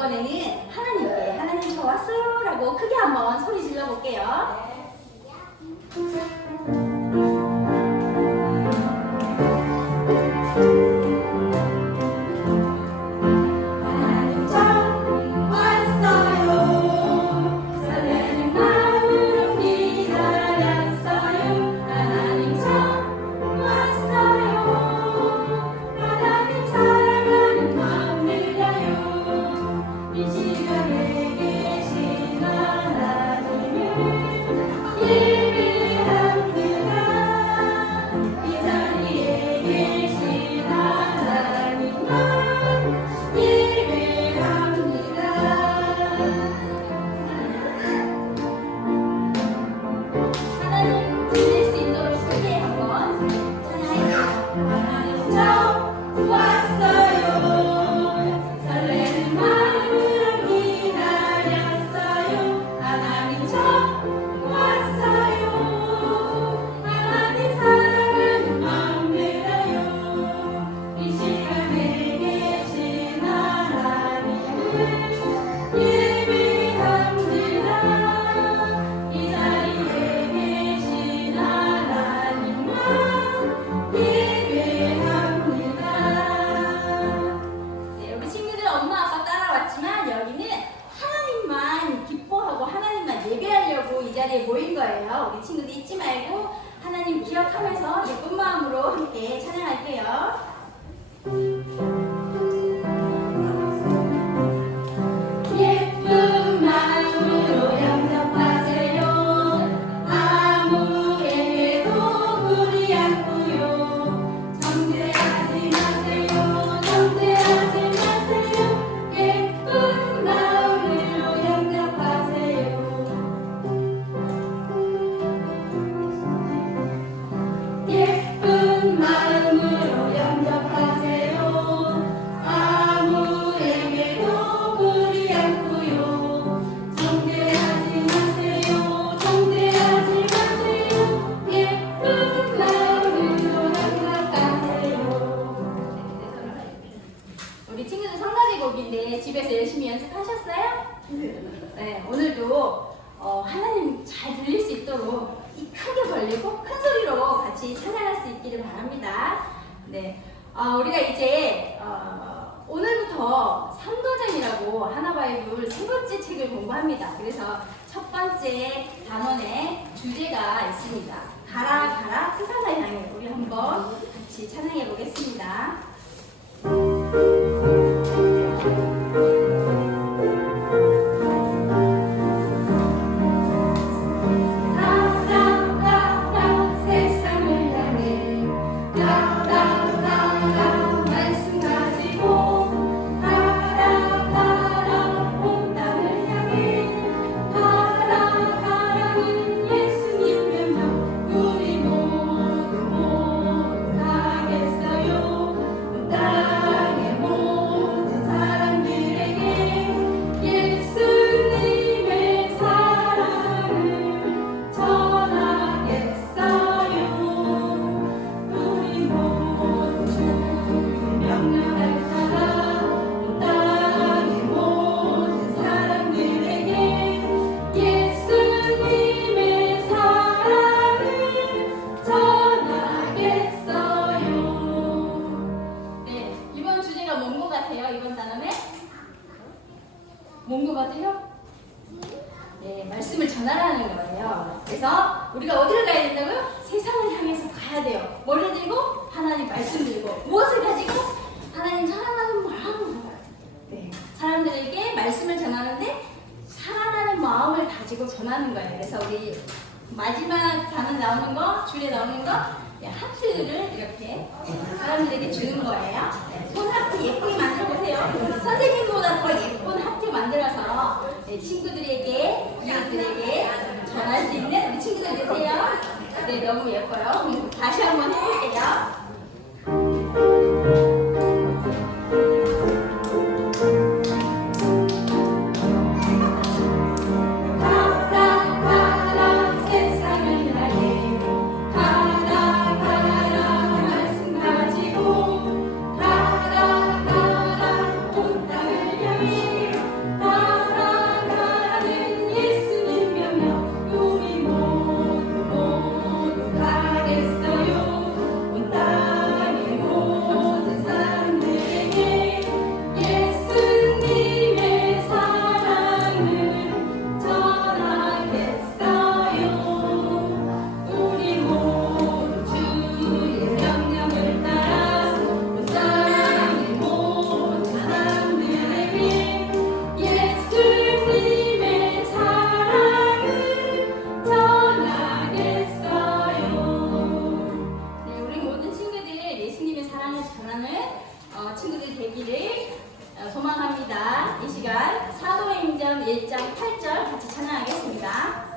이번에는 하나님께 하나님 저 왔어요 라고 크게 한번 소리 질러 볼게요. 모인 거예요. 우리 친구들 잊지 말고 하나님 기억하면서 예쁜 마음으로 함께 찬양할게요. 집에서 열심히 연습하셨어요? 네, 오늘도 하나님 잘 들릴 수 있도록 입 크게 벌리고 큰 소리로 같이 찬양할 수 있기를 바랍니다. 네, 우리가 이제 오늘부터 삼도전이라고 하나바이블 세 번째 책을 공부합니다. 그래서 첫 번째 단원의 주제가 있습니다. 가라 가라 세상을 향해. 우리 한번 같이 찬양해 보겠습니다. 뭔 것 같아요? 네, 말씀을 전하라는 거예요. 그래서 우리가 어디를 가야 된다고요? 세상을 향해서 가야 돼요. 머리 들고 하나님 말씀 들고 무엇을 가지고? 하나님 사랑하는 마음으로. 네, 사람들에게 말씀을 전하는데 사랑하는 마음을 가지고 전하는 거예요. 그래서 우리 마지막 단어 나오는 거, 줄에 나오는 거, 네, 하트를 이렇게 사람들에게 주는 거예요. 네, 손 하트 예쁘게 만들어 보세요. 선생님보다 더 예쁜 하트 만들어서 네, 친구들에게, 이웃들에게 전할 수 있는 우리 친구들 되세요. 네, 너무 예뻐요. 다시 한번 해볼게요. 친구들 되기를 소망합니다. 이 시간 사도행전 1장 8절 같이 찬양하겠습니다.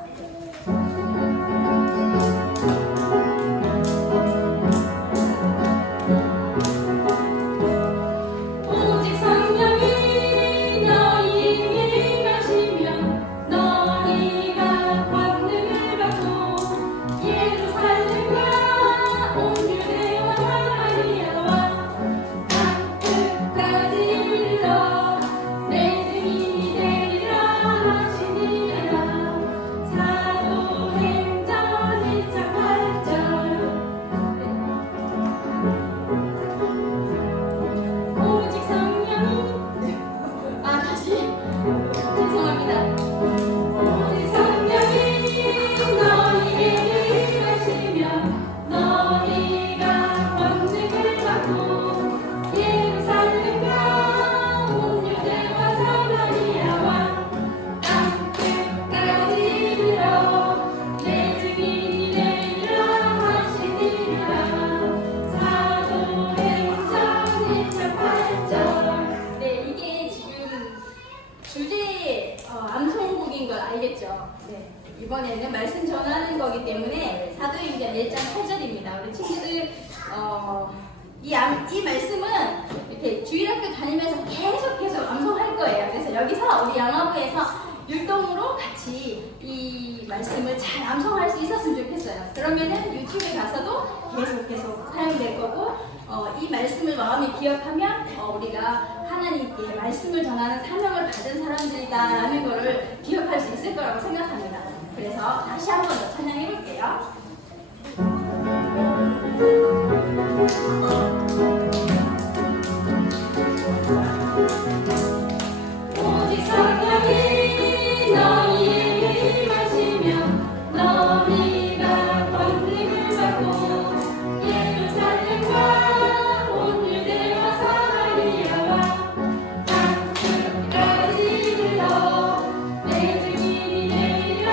네, 이번에는 말씀 전하는 거기 때문에 사도행전 1장 8절입니다. 우리 친구들 이 말씀은 이렇게 주일학교 다니면서 계속 암송할 거예요. 그래서 여기서 우리 영화부에서 율동으로 같이 이 말씀을 잘 암송할 수 있었으면 좋겠어요. 그러면은 유튜브에 가서도 계속 사용될 거고 이 말씀을 마음에 기억하면 우리가 하나님께 말씀을 전하는 사명을 받은 사람들이다라는 것을 기억할 수 있을 거라고 생각합니다. 그래서 다시 한 번 더 찬양해 볼게요. 오직 성령이 너희에게 임하시면 너희가 권능을 받고 예루살렘과 온 유대와 사마리아와 땅끝까지 이르러 내 증인이 되리라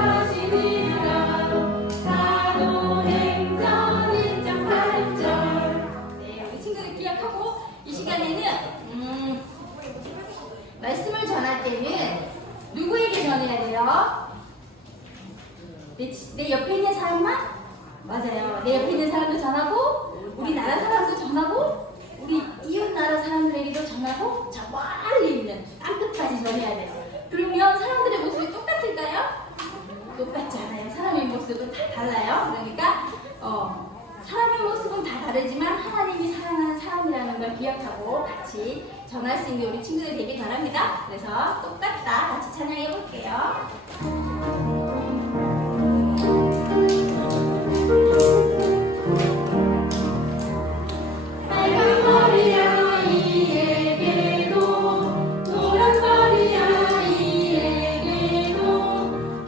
하시니라. 사도행전 1장 8절. 네, 우리 친구들 기억하고 이 시간에는 말씀을 전할 때는 누구에게 전해야 돼요? 내 옆에 있는 사람만? 맞아요. 내 옆에 있는 사람도 전하고 우리나라 사람도 전하고 우리 이웃 나라 사람들에게도 전하고 저 멀리 있는 땅끝까지 전해야 돼요. 그러면 사람들의 모습이 똑같을까요? 똑같지 않아요. 사람의 모습은 다 달라요. 그러니까 사람의 모습은 다 다르지만 하나님이 사랑하는 사람이라는 걸 기억하고 같이 전할 수 있는 우리 친구들 되길 바랍니다. 그래서 똑같다 같이 찬양해 볼게요. 빨간 머리 아이에게도 노란 머리 아이에게도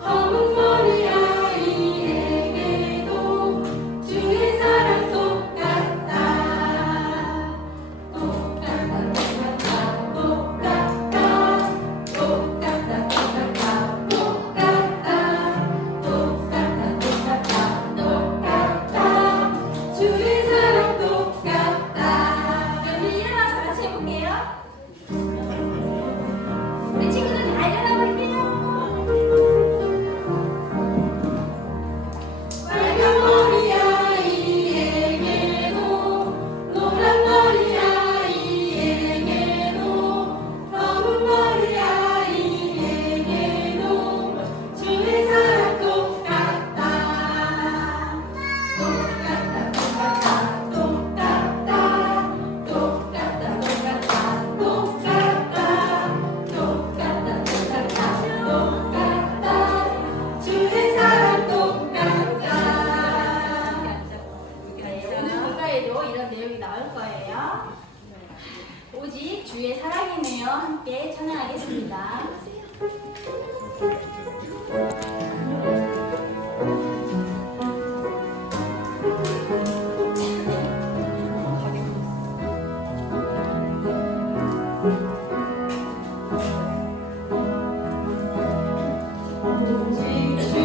검은 머리 아이에게도 주의 사랑 똑같다. 주의 사랑 똑같다. 여러분 일어나서 같이 해볼게요. 우리 친구들 다 일어나 볼게요. 빨간 머리 아이에게도 노란 머리 아이에게도 검은 머리 아이에게도 주의 사랑 똑같다. 주의 사랑 똑같다. 오늘 본가에도 이런 내용이 나올 거예요. 오직 주의 사랑이네요. 함께 찬양하겠습니다. 오직 주의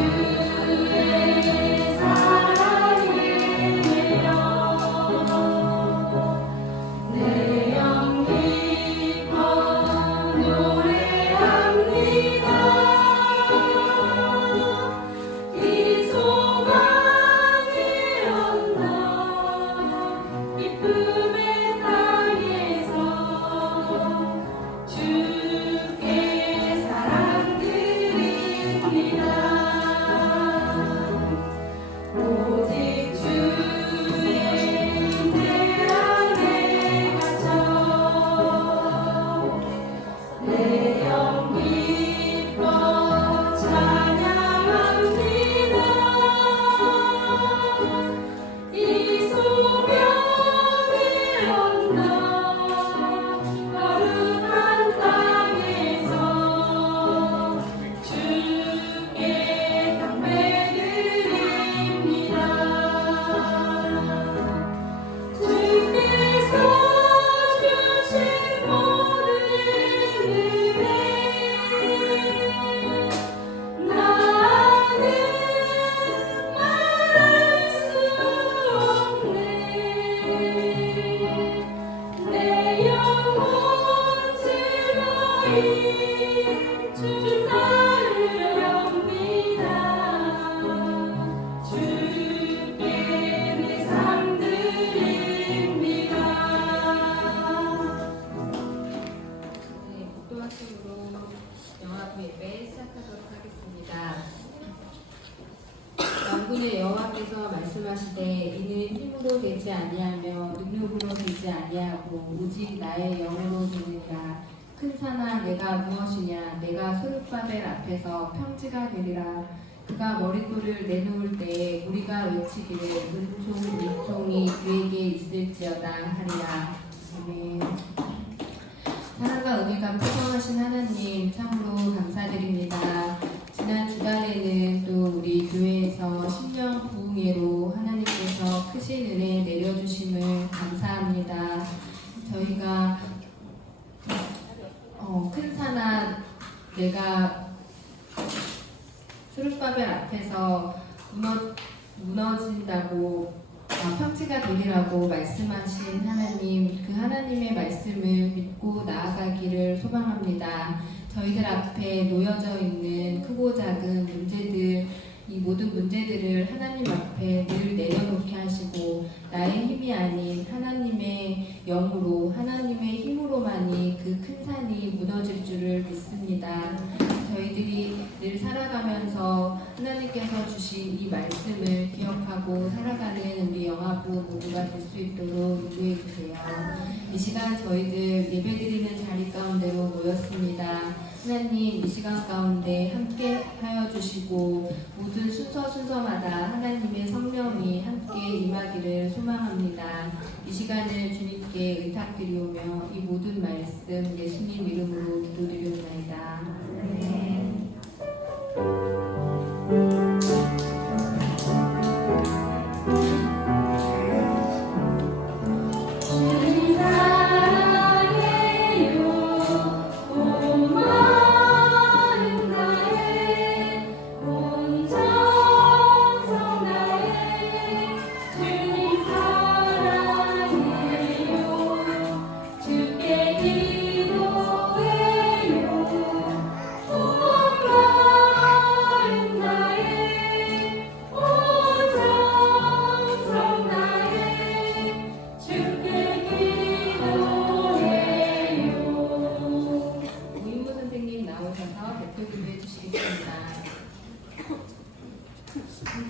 사랑이네요. 내 영 주 따르렵니다. 주께 내 삶 드립니다. 네, 목도학습으로 영화부 예배 시작하도록 하겠습니다. 만군의 여호와께서 말씀하시되 이는 힘으로 되지 아니하며 능력으로 되지 아니하고 오직 나의 영으로 되느니라. 큰 산아 내가 무엇이냐. 내가 소르바벨 앞에서 평지가 되리라. 그가 머릿돌을 내놓을 때에 우리가 외치기를 은총 은총이 그에게 있을지어다 하리라. 아멘. 사랑과 은혜가 풍성하신 하나님 참으로 감사드립니다. 지난 주간에는 또 우리 교회에서 신령 부흥회로 하나님께서 크신 은혜 내려주심을 감사합니다. 저희가 큰 산아 내가 수르바벨 앞에서 무너진다고 평지가 되리라고 말씀하신 하나님, 그 하나님의 말씀을 믿고 나아가기를 소망합니다. 저희들 앞에 놓여져 있는 크고 작은 문제들, 이 모든 문제들을 하나님 앞에 늘 내려놓게 하시고 나의 힘이 아닌 하나님의 영으로, 하나님의 힘으로만이 그 큰 산이 무너질 줄을 믿습니다. 저희들이 늘 살아가면서 하나님께서 주신 이 말씀을 기억하고 살아가는 우리 영화부 모두가 될 수 있도록 인도해 주세요. 이 시간 저희들 예배드리는 자리 가운데로 모였습니다. 하나님 이 시간 가운데 함께 하여 주시고 모든 순서마다 하나님의 성령이 함께 임하기를 소망합니다. 이 시간을 주님께 의탁드리오며 이 모든 말씀 예수님 이름으로 기도드리옵나이다. 아멘.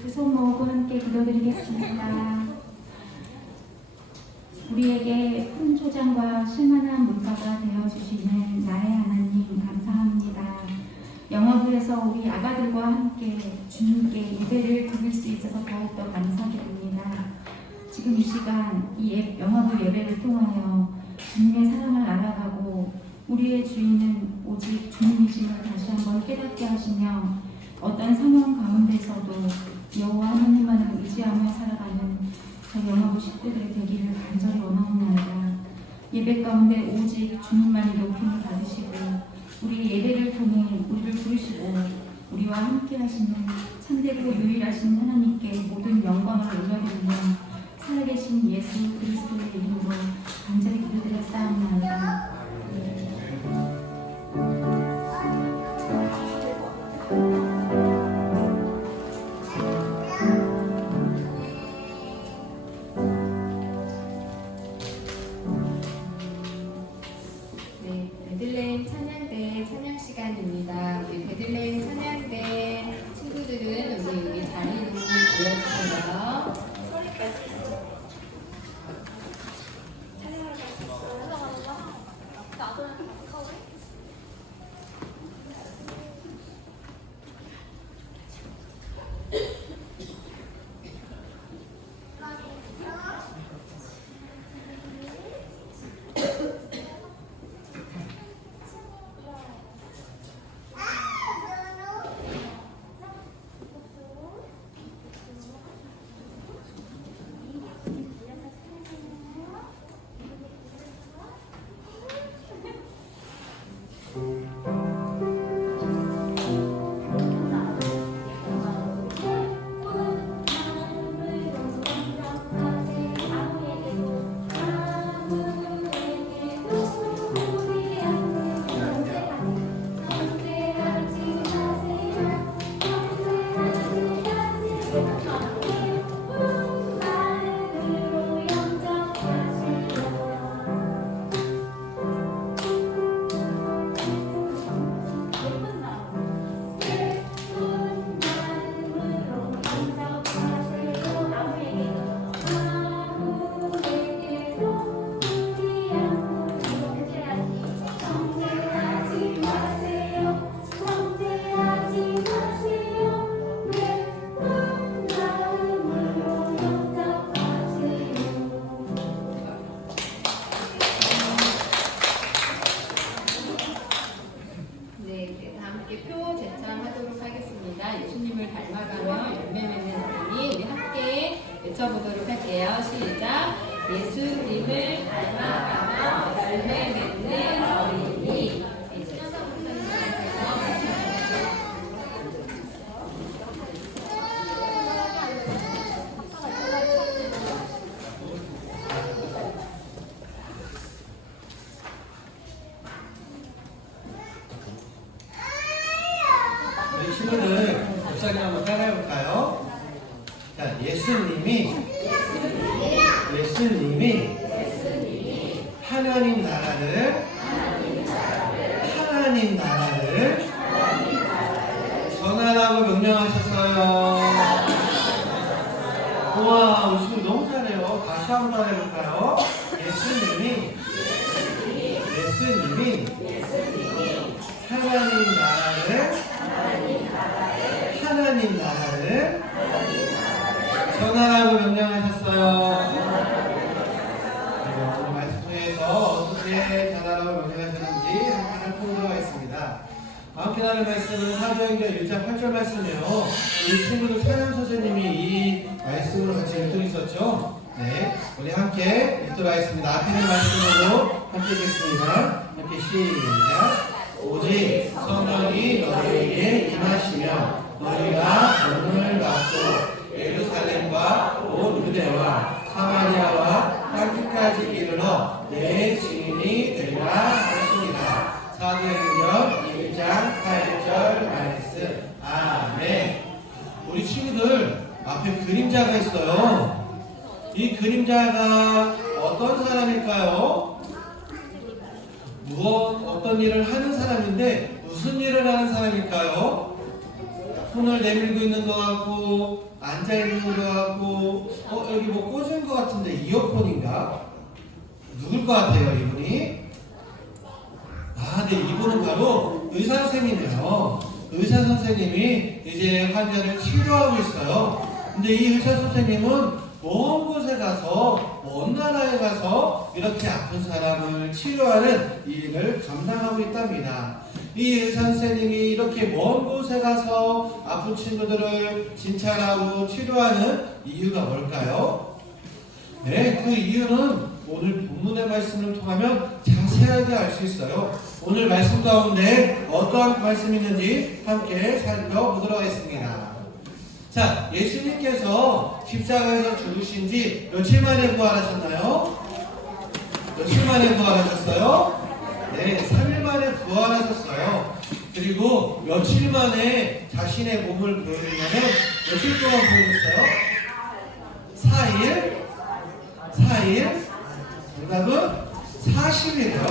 두 손 모으고 함께 기도드리겠습니다. 우리에게 큰 초장과 실만한 물가가 되어주시는 나의 하나님 감사합니다. 영화부에서 우리 아가들과 함께 주님께 예배를 드릴 수 있어서 더욱더 감사드립니다. 지금 이 시간 이 영화부 예배를 통하여 주님의 사랑을 알아가고 우리의 주인은 오직 주님이심을 다시 한번 깨닫게 하시며 어떤 상황 가운데서도 여호와 하나님만을 의지하며 살아가는 저희 영화부 식구들이 되기를 간절히 원하옵나이다. 예배 가운데 오직 주님만이 높임을 받으시고 우리 예배를 통해 우리를 부르시고 우리와 함께 하시는 참되고 유일하신 하나님께 모든 영광을 올려드리며 살아계신 예수 그리스도의 이름으로 간절히 기도드렸사옵나이다. 베들레헴 찬양대 찬양 시간입니다. 우리 베들레헴 찬양대 친구들은 우리 자리로 모여주세요. 친구들 목사님 한번 따라해볼까요? 자, 예수님이 하나님 나라를 전하라고 명령하셨어요. 우와, 우리 친구 너무 잘해요. 다시 한번 따라해볼까요? 예수님이 하나님 나라를 전하라고 명령하셨어요. 오늘 말씀 통해서 어떻게 전하라고 명령하셨는지 함께 살펴보도록 하겠습니다. 함께 나눌 말씀은 사도행전 1장 8절 말씀이에요. 우리 친구들 찬양 선생님이 이 말씀으로 같이 읽고 있었죠. 네, 우리 함께 읽도록 하겠습니다. 앞에 있는 말씀으로 함께 읽겠습니다. 함께 시작. 오직 성령이 너희에게 임하시며 너희가 권능을 받고 예루살렘과 온 유대와 사마리아와 땅끝까지 이르러 내 증인이 되리라 하시니라. 사도행전 1장 8절 말씀. 아멘. 우리 친구들 앞에 그림자가 있어요. 이 그림자가 어떤 사람일까요? 어떤 일을 하는 사람인데 무슨 일을 하는 사람일까요? 손을 내밀고 있는 것 같고 앉아 있는 것 같고 여기 뭐 꽂은 것 같은데 이어폰인가? 누굴 것 같아요 이분이? 네, 이분은 바로 의사 선생님이에요. 의사 선생님이 이제 환자를 치료하고 있어요. 근데 이 의사 선생님은 먼 곳에 가서, 먼 나라에 가서 이렇게 아픈 사람을 치료하는 이 일을 감당하고 있답니다. 이 의사 선생님이 이렇게 먼 곳에 가서 아픈 친구들을 진찰하고 치료하는 이유가 뭘까요? 네, 그 이유는 오늘 본문의 말씀을 통하면 자세하게 알 수 있어요. 오늘 말씀 가운데 어떠한 말씀이 있는지 함께 살펴보도록 하겠습니다. 자, 예수님께서 십자가에서 죽으신 지 며칠 만에 부활하셨나요? 며칠 만에 부활하셨어요? 네, 3일 만에 부활하셨어요. 그리고 며칠 만에 자신의 몸을 보여주냐면 며칠 동안 보여줬어요? 4일? 정답은 40일이에요.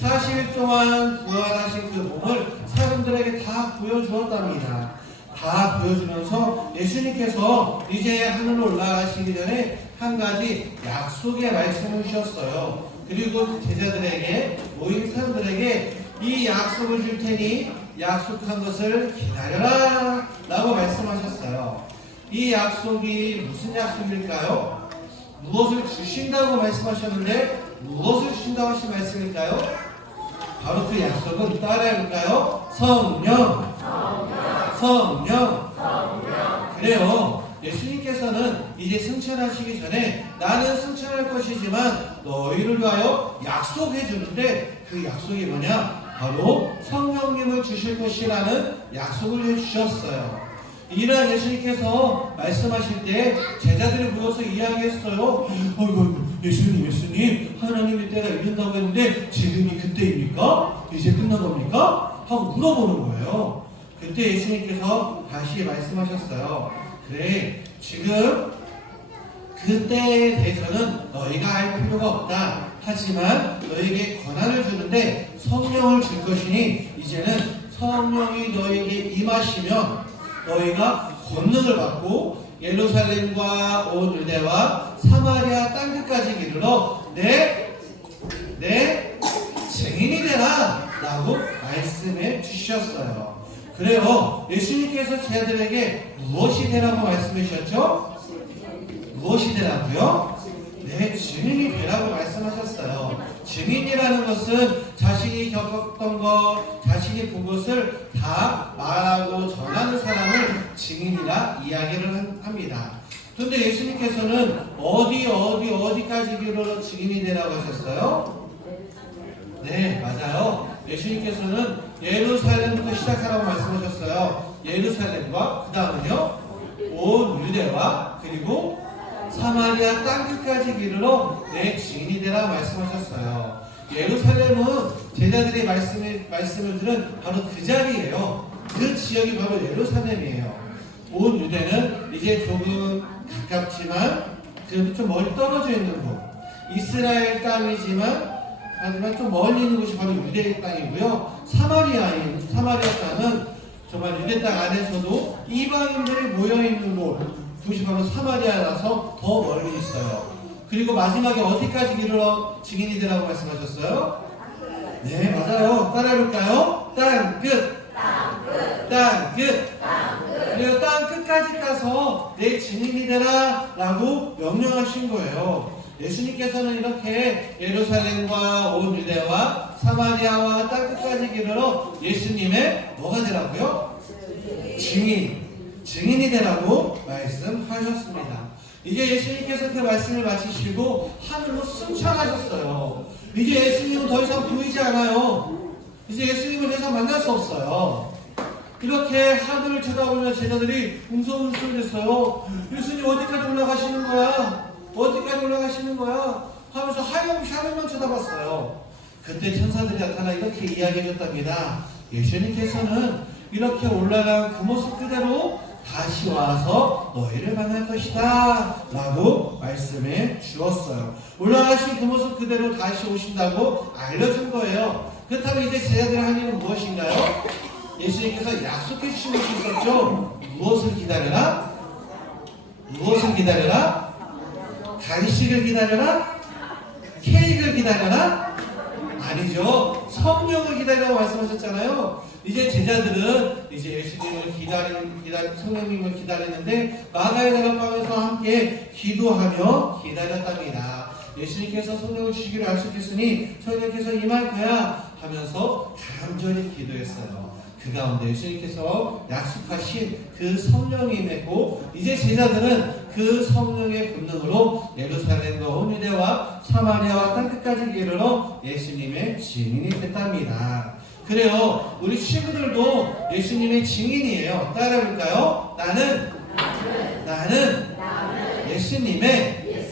40일 동안 부활하신 그 몸을 사람들에게 다 보여주었답니다. 다 보여주면서 예수님께서 이제 하늘로 올라가시기 전에 한 가지 약속의 말씀을 주셨어요. 그리고 제자들에게, 모인 사람들에게 이 약속을 줄 테니 약속한 것을 기다려라 라고 말씀하셨어요. 이 약속이 무슨 약속일까요? 무엇을 주신다고 말씀하셨는데 무엇을 주신다고 하신 말씀일까요? 바로 그 약속은 따라해볼까요? 성령. 그래요. 예수님께서는 이제 승천하시기 전에 나는 승천할 것이지만 너희를 위하여 약속해 주는데 그 약속이 뭐냐? 바로 성령님을 주실 것이라는 약속을 해주셨어요. 이러한 예수님께서 말씀하실 때 제자들이 모여서 이야기했어요. 예수님 하나님의 때가 이른다고 했는데 지금이 그때입니까? 이제 끝난 겁니까? 하고 물어보는 거예요. 그때 예수님께서 다시 말씀하셨어요. 그래, 지금 그때에 대해서는 너희가 알 필요가 없다. 하지만 너희에게 권한을 주는데 성령을 줄 것이니 이제는 성령이 너희에게 임하시면 너희가 권능을 받고 예루살렘과 온 유대와 사마리아 땅끝까지 이르러 내 증인이 되라 라고 말씀해 주셨어요. 그래요. 예수님께서 제자들에게 무엇이 되라고 말씀해 주셨죠? 무엇이 되라고요? 내 증인이 되라고 말씀하셨어요. 증인이라는 것은 자신이 겪었던 것, 자신이 본 것을 다 말하고 전하는 사람을 증인이라 이야기를 합니다. 그런데 예수님께서는 어디까지 이르러 증인이 되라고 하셨어요? 네, 맞아요. 예수님께서는 예루살렘부터 시작하라고 말씀하셨어요. 예루살렘과 그 다음은요 온 유대와 그리고 사마리아 땅끝까지 이르러 내 증인이 되라 말씀하셨어요. 예루살렘은 제자들이 말씀을 들은 바로 그 자리예요. 그 지역이 바로 예루살렘이에요. 온 유대는 이제 조금 가깝지만 그래도 좀 멀리 떨어져 있는 곳, 이스라엘 땅이지만 하지만 좀 멀리 있는 곳이 바로 유대 땅이고요. 사마리아 땅은 정말 유대 땅 안에서도 이방인들이 모여 있는 곳이 바로 사마리아라서 더 멀리 있어요. 그리고 마지막에 어디까지 이르러 증인이 되라고 말씀하셨어요? 네, 맞아요. 따라해볼까요? 땅 끝. 땅 끝. 그리고 땅 끝까지 가서 내 증인이 되라 라고 명령하신 거예요. 예수님께서는 이렇게 예루살렘과 온 유대와 사마리아와 땅 끝까지 이르러 예수님의 뭐가 되라고요? 증인이 되라고 말씀하셨습니다. 이제 예수님께서 그 말씀을 마치시고 하늘로 승천하셨어요. 이제 예수님은 더 이상 보이지 않아요. 이제 예수님을 더 이상 만날 수 없어요. 이렇게 하늘을 쳐다보며 제자들이 웅성웅성했어요. 예수님 어디까지 올라가시는 거야? 어디까지 올라가시는 거야? 하면서 하염없이 하늘만 쳐다봤어요. 그때 천사들이 나타나 이렇게 이야기해줬답니다. 예수님께서는 이렇게 올라간 그 모습 그대로 다시 와서 너희를 만날 것이다 라고 말씀해 주었어요. 올라가신 그 모습 그대로 다시 오신다고 알려준 거예요. 그렇다면 이제 제자들의 할 일은 무엇인가요? 예수님께서 약속해 주신 것이 있었죠. 무엇을 기다려라? 무엇을 기다려라? 간식을 기다려라? 케이크를 기다려라? 아니죠. 성령을 기다리라고 말씀하셨잖아요. 이제 제자들은 이제 예수님을 성령님을 기다리는데 마가의 다락방에서 함께 기도하며 기다렸답니다. 예수님께서 성령을 주시기를 약속했으니 성령께서 임할 거야 하면서 간절히 기도했어요. 그 가운데 예수님께서 약속하신 그 성령이 임했고 이제 제자들은 그 성령의 권능으로 예루살렘과 온 유대와 사마리아와 땅끝까지 이르러 예수님의 증인이 됐답니다. 그래요. 우리 친구들도 예수님의 증인이에요. 따라해볼까요? 나는 예수님의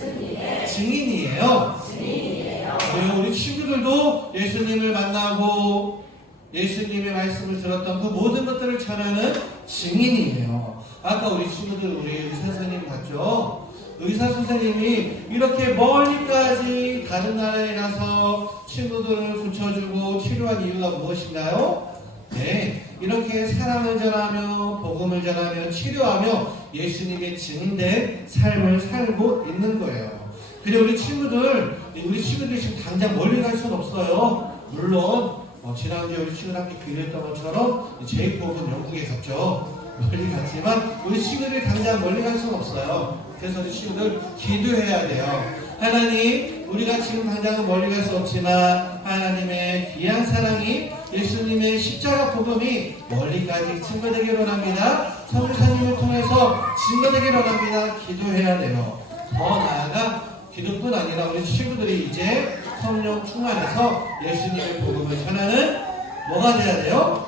증인이에요. 그래요. 우리 친구들도 예수님을 만나고 예수님의 말씀을 들었던 그 모든 것들을 전하는 증인이에요. 아까 우리 친구들 우리 의사 선생님 봤죠? 의사 선생님이 이렇게 멀리까지 다른 나라에 가서 친구들을 고쳐주고 치료한 이유가 무엇인가요? 네, 이렇게 사랑을 전하며 복음을 전하며 치료하며 예수님의 증인된 삶을 살고 있는 거예요. 그리고 우리 친구들이 지금 당장 멀리 갈 수는 없어요. 물론 지난주에 우리 친구들 함께 기도했던 것처럼 제이콥은 영국에 갔죠. 멀리 갔지만 우리 친구들이 당장 멀리 갈 수는 없어요. 그래서 우리 친구들 기도해야 돼요. 하나님, 우리가 지금 당장은 멀리 갈 수 없지만 하나님의 귀한 사랑이 예수님의 십자가 복음이 멀리까지 증거되기를 원합니다. 선교사님을 통해서 증거되기를 원합니다. 기도해야 돼요. 더 나아가 기도뿐 아니라 우리 친구들이 이제 성령 충만해서 예수님의 복음을 전하는 뭐가 돼야 돼요?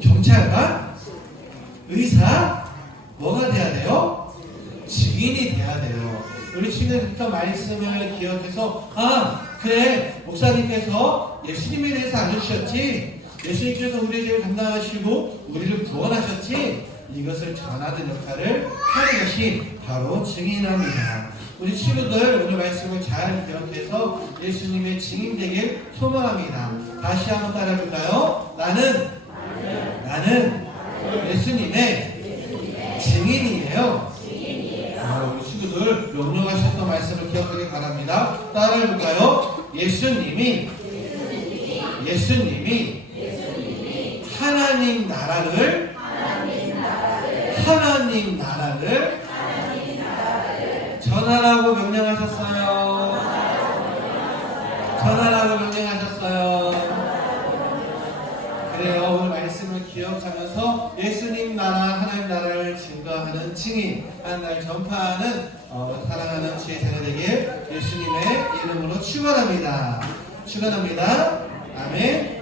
경찰관? 의사? 뭐가 돼야 돼요? 증인이 돼야 돼요. 우리 친구들부터 말씀을 기억해서 그래, 목사님께서 예수님에 대해서 알려주셨지? 예수님께서 우리의 죄를 감당하시고 우리를 구원하셨지? 이것을 전하는 역할을 하는 것이 바로 증인합니다. 우리 친구들 오늘 말씀을 잘 기억해서 예수님의 증인 되길 소망합니다. 다시 한번 따라해볼까요? 나는 예수님의 증인이에요. 우리 친구들 명령하셨던 말씀을 기억하길 바랍니다. 따라해볼까요? 예수님이 하나님 나라를 전하라고 명령하셨어요. 그래요. 오늘 말씀을 기억하면서 예수님 나라, 하나님 나라를 증거하는 증인, 하나님을 전파하는 사랑하는 지혜 자녀 되길 예수님의 이름으로 축원합니다. 아멘.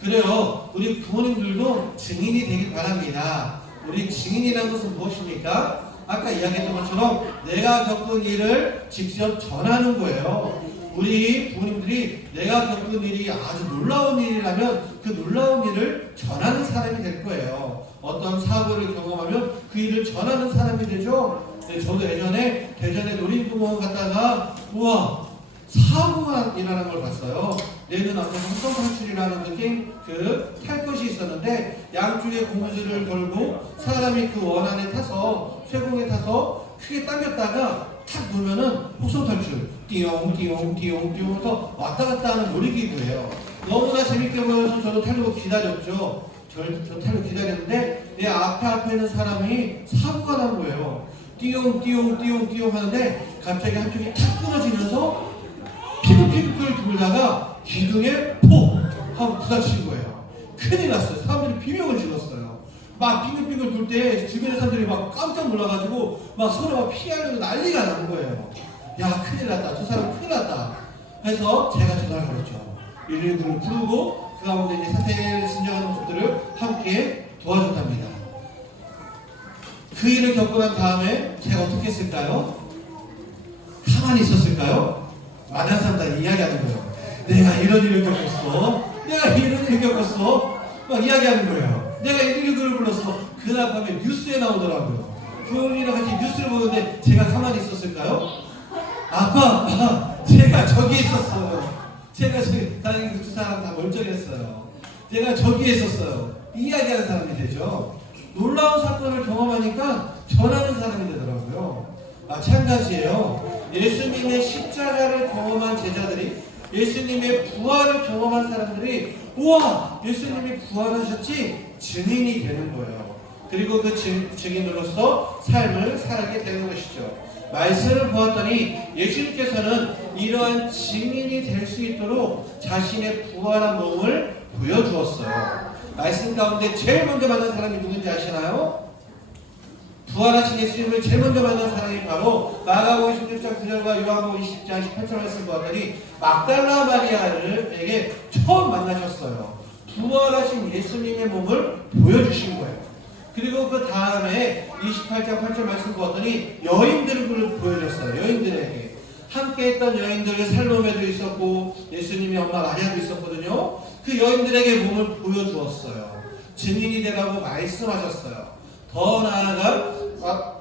그래요. 우리 부모님들도 증인이 되길 바랍니다. 우리 증인이라는 것은 무엇입니까? 아까 이야기했던 것처럼 내가 겪은 일을 직접 전하는 거예요. 우리 부모님들이 내가 겪은 일이 아주 놀라운 일이라면 그 놀라운 일을 전하는 사람이 될 거예요. 어떤 사고를 경험하면 그 일을 전하는 사람이 되죠. 네, 저도 예전에 대전에 놀이동원 갔다가 우와 사고가 일어나는 걸 봤어요. 내 눈앞에 홍성탈출이라는 그 게임 탈 것이 있었는데 양쪽에 고무줄을 걸고 사람이 그 원 안에 타서 쇠공에 타서 크게 당겼다가 탁 놓으면은 홍성탈출 띠용띠용띠용띠용 해서 왔다 갔다 하는 놀이기구예요. 너무나 재밌게 보여서 저도 타려고 기다렸죠. 저 타려고 기다렸는데 내 앞에 있는 사람이 사고가 난 거예요. 띠용 하는데 갑자기 한쪽이 탁 끊어지면서 피글피글 돌다가 기둥에 폭 하고 부딪힌 거예요. 큰일 났어요. 사람들이 비명을 질렀어요. 막 빙글빙글 돌 때 주변의 사람들이 막 깜짝 놀라가지고 막 서로 막 피하려고 난리가 나는 거예요. 야 큰일 났다. 저 사람 큰일 났다. 해서 제가 전화를 걸었죠. 119를 부르고 그 가운데 이제 사태를 진정하는 모습들을 함께 도와줬답니다. 그 일을 겪고 난 다음에 제가 어떻게 했을까요? 가만히 있었을까요? 많은 사람들이 이야기하는 거예요. 내가 이런 일을 겪었어. 내가 이런 일을 겪었어. 막 이야기하는 거예요. 내가 119를 불렀어. 그날 밤에 뉴스에 나오더라고요. 부모님이랑 같이 뉴스를 보는데 제가 가만히 있었을까요? 아빠, 제가 저기 있었어요. 제가 저기, 다행히 그 두 사람 다 멀쩡했어요. 제가 저기에 있었어요. 이야기하는 사람이 되죠. 놀라운 사건을 경험하니까 전하는 사람이 되더라고요. 마찬가지예요. 예수님의 십자가를 경험한 제자들이, 예수님의 부활을 경험한 사람들이 우와! 예수님이 부활하셨지? 증인이 되는 거예요. 그리고 그 증인으로서 삶을 살게 되는 것이죠. 말씀을 보았더니 예수님께서는 이러한 증인이 될 수 있도록 자신의 부활한 몸을 보여주었어요. 말씀 가운데 제일 먼저 만난 사람이 누군지 아시나요? 부활하신 예수님을 제일 먼저 만난 사람이 바로 마가복음 16장 9절과 요한복음 20장 18절 말씀 보았더니 막달라 마리아에게 처음 만나셨어요. 부활하신 예수님의 몸을 보여주신 거예요. 그리고 그 다음에 28장 8절 말씀 보았더니 여인들을 보여줬어요. 여인들에게 함께 했던 여인들, 살로메도 있었고 예수님의 엄마 마리아도 있었거든요. 그 여인들에게 몸을 보여주었어요. 증인이 되라고 말씀하셨어요. 더 나아가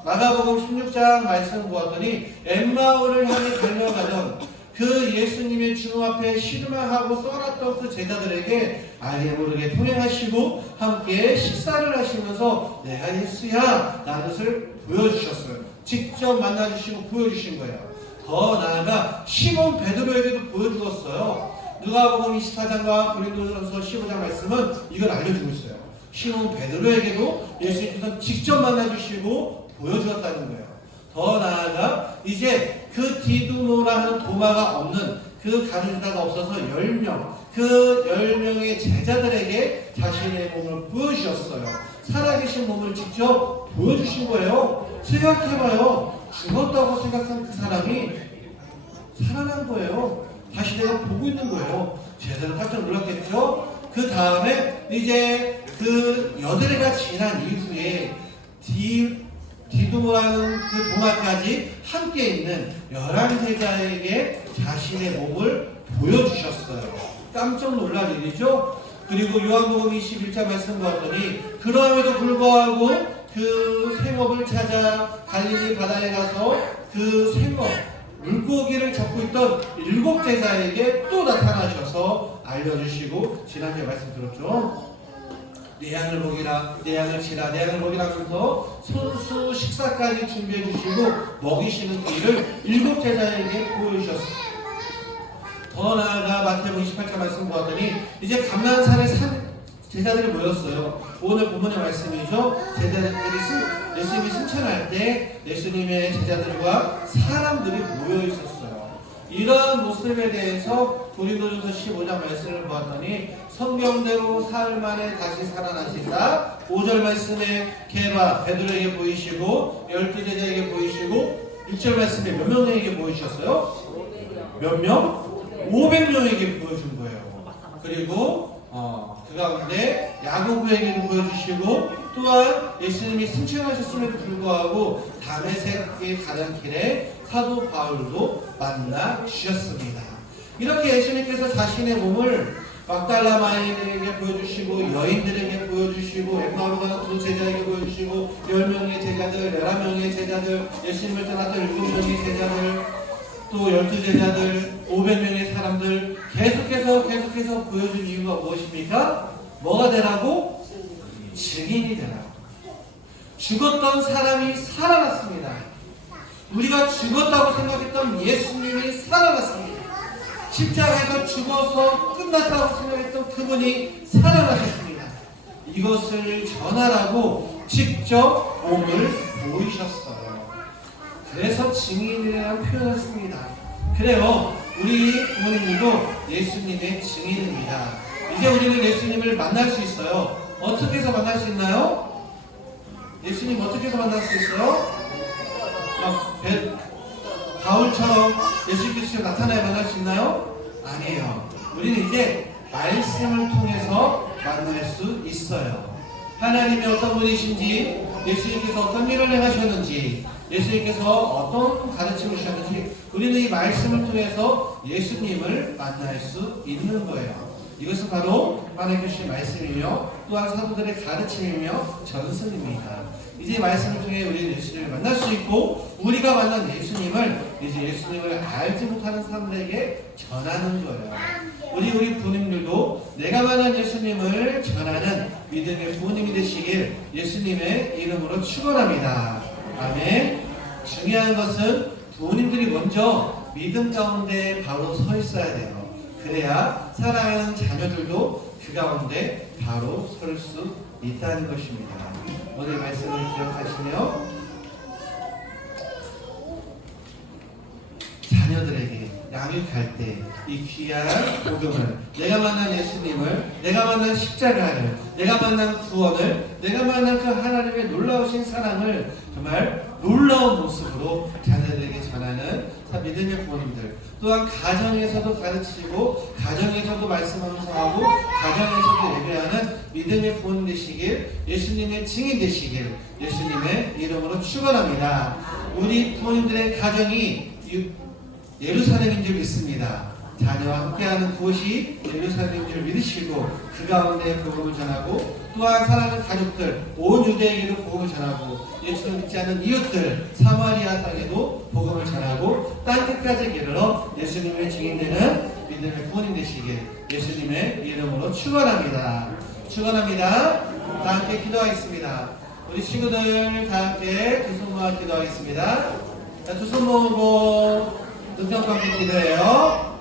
마가복음 16장 말씀 보았더니 엠마오를 향해 달려가던 그 예수님의 주님 앞에 실망하고 떠났던 그 제자들에게 알게 모르게 동행하시고 함께 식사를 하시면서 내가 예수야 라는 것을 보여주셨어요. 직접 만나주시고 보여주신 거예요. 더 나아가 시몬 베드로에게도 보여주었어요. 누가복음 24장과 고린도전서 15장 말씀은 이걸 알려주고 있어요. 시몬 베드로에게도 예수님께서 직접 만나주시고 보여주었다는 거예요. 더 나아가 이제 그 디두모라 하는 도마가 없는 그 가룟유다가 없어서 10명, 그 10명의 제자들에게 자신의 몸을 보여주셨어요. 살아계신 몸을 직접 보여주신 거예요. 생각해봐요. 죽었다고 생각한 그 사람이 살아난 거예요. 다시 내가 보고 있는 거예요. 제자들 깜짝 놀랐겠죠? 그 다음에 이제 그 여드레가 지난 이후에 디두모라는 그 도마까지 함께 있는 11제자에게 자신의 몸을 보여주셨어요. 깜짝 놀랄 일이죠. 그리고 요한복음 21장 말씀 보았더니 그럼에도 불구하고 그 생업을 찾아 갈릴리 바다에 가서 그 생업 물고기를 잡고 있던 7제자에게 또 나타나셔서 알려주시고 지난주에 말씀 들었죠. 내 양을 먹이라, 내 양을 치라, 내 양을 먹이라 하면서 손수 식사까지 준비해 주시고 먹이시는 그 일을 7제자에게 보여주셨습니다. 더 나아가 마태복음 28장 말씀 보았더니 이제 감난산에 제자들이 모였어요. 오늘 본문의 말씀이죠. 제자들이 예수님이 승천할 때 예수님의 제자들과 사람들이 모여 있었어요. 이러한 모습에 대해서 고린도전서 15장 말씀을 보았더니 성경대로 사흘 만에 다시 살아나시다 5절 말씀에 게바 베드로에게 보이시고 12제자에게 보이시고 6절 말씀에 몇 명에게 보이셨어요? 몇 명? 500명에게 보여준 거예요. 그리고 그 가운데 야고보에게도 보여주시고 또한 예수님이 승천하셨음에도 불구하고 다메섹에 가는 길에 사도 바울도 만나 주셨습니다. 이렇게 예수님께서 자신의 몸을 막달라 마리아에게 보여주시고 여인들에게 보여주시고 엠마오로 가는 두 제자에게 보여주시고 10명의 제자들, 11명의 제자들, 예수님을 떠났던 7명의 제자들, 또 12제자들, 500명의 사람들 계속해서 보여준 이유가 무엇입니까? 뭐가 되라고? 증인이 되라고. 죽었던 사람이 살아났습니다. 우리가 죽었다고 생각했던 예수님이 살아났습니다. 십자가에서 죽어서 끝났다고 생각했던 그분이 살아나셨습니다. 이것을 전하라고 직접 몸을 보이셨어요. 그래서 증인이라고 표현했습니다. 그래요, 우리 부모님들도 예수님의 증인입니다. 이제 우리는 예수님을 만날 수 있어요. 어떻게 해서 만날 수 있나요? 예수님 어떻게 해서 만날 수 있어요? 바울처럼 예수 그리스도 나타나야 만날 수 있나요? 아니에요. 우리는 이제 말씀을 통해서 만날 수 있어요. 하나님이 어떤 분이신지, 예수님께서 어떤 일을 행하셨는지, 예수님께서 어떤 가르침을 주셨는지 우리는 이 말씀을 통해서 예수님을 만날 수 있는 거예요. 이것은 바로 하나님의 주신 말씀이며 또한 사도들의 가르침이며 전승입니다. 이제 말씀을 통해 우리는 예수님을 만날 수 있고 우리가 만난 예수님을 이제 예수님을 알지 못하는 사람들에게 전하는 거예요. 우리 부모님들도 내가 만난 예수님을 전하는 믿음의 부모님이 되시길 예수님의 이름으로 축원합니다. 아멘. 중요한 것은 부모님들이 먼저 믿음 가운데 바로 서 있어야 돼요. 그래야 사랑하는 자녀들도 그 가운데 바로 설 수 있다는 것입니다. 오늘 말씀을 기억하시며 자녀들에게 양육할 때 이 귀한 복음을, 내가 만난 예수님을, 내가 만난 십자가를, 내가 만난 구원을, 내가 만난 그 하나님의 놀라우신 사랑을 정말 놀라운 모습으로 자녀들에게 전하는 믿음의 부모님들, 또한 가정에서도 가르치고 가정에서도 말씀하면서 하고 가정에서도 예배하는 믿음의 부모님 되시길, 예수님의 증인 되시길 예수님의 이름으로 축원합니다. 우리 부모님들의 가정이 예루살렘인 줄 믿습니다. 자녀와 함께하는 곳이 예루살렘인 줄 믿으시고 그 가운데 복음을 전하고, 또한 사랑하는 가족들 온 유대에게도 복음을 전하고, 예수를 믿지 않는 이웃들 사마리아 땅에도 복음을 전하고 땅 끝까지 이르러 예수님의 증인되는 믿음의 부모님 되시길 예수님의 이름으로 축원합니다. 축원합니다. 다 함께 기도하겠습니다. 우리 친구들 다 함께 두 손 모아 기도하겠습니다. 두 손 모으고 눈평 감고 기도해요.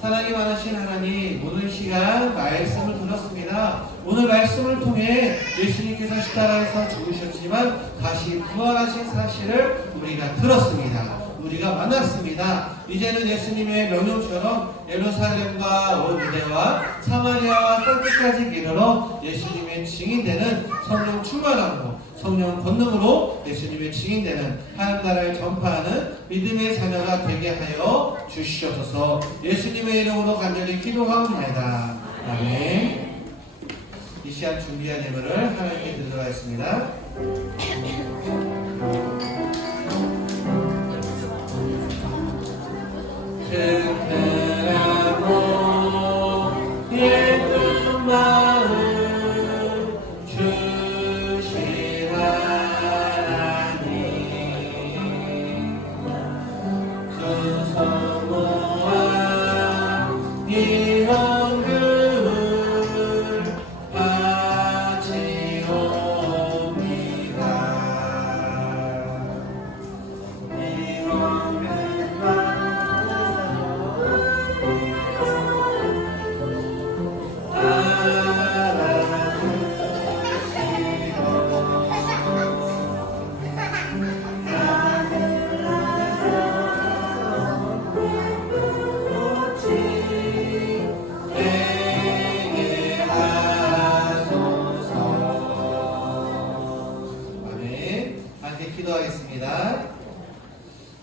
사랑이 많으신 하나님, 오늘 시간 말씀을 들었습니다. 오늘 말씀을 통해 예수님께서 십자가에서 죽으셨지만 다시 부활하신 사실을 우리가 들었습니다. 우리가 만났습니다. 이제는 예수님의 명령처럼 예루살렘과 온 유대와 사마리아와 땅끝까지 이르러 예수님의 증인되는 성령 충만함으로, 성령 권능으로 예수님의 증인되는 하나님 나라를 전파하는 믿음의 자녀가 되게 하여 주시옵소서. 예수님의 이름으로 간절히 기도합니다. 아멘. 이 시간 준비한 예물을 하나님께 드리도록 하겠습니다. 튼튼하고 예쁜 마음 주신 하나님, 두 손 모아 이 헌금을 바치옵니다. 이 헌금 기도하겠습니다.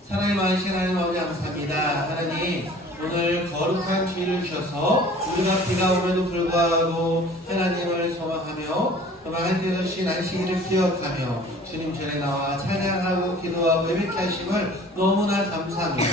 사랑이 많으신 하나님 아버지 감사합니다. 하나님, 오늘 거룩한 기회를 주셔서 우리가 비가 오면도 불구하고 하나님을 소망하며 하나님께서 주신 안식일을 기억하며 주님 전에 나와 찬양하고 기도하고 예배케 하심을 너무나 감사합니다.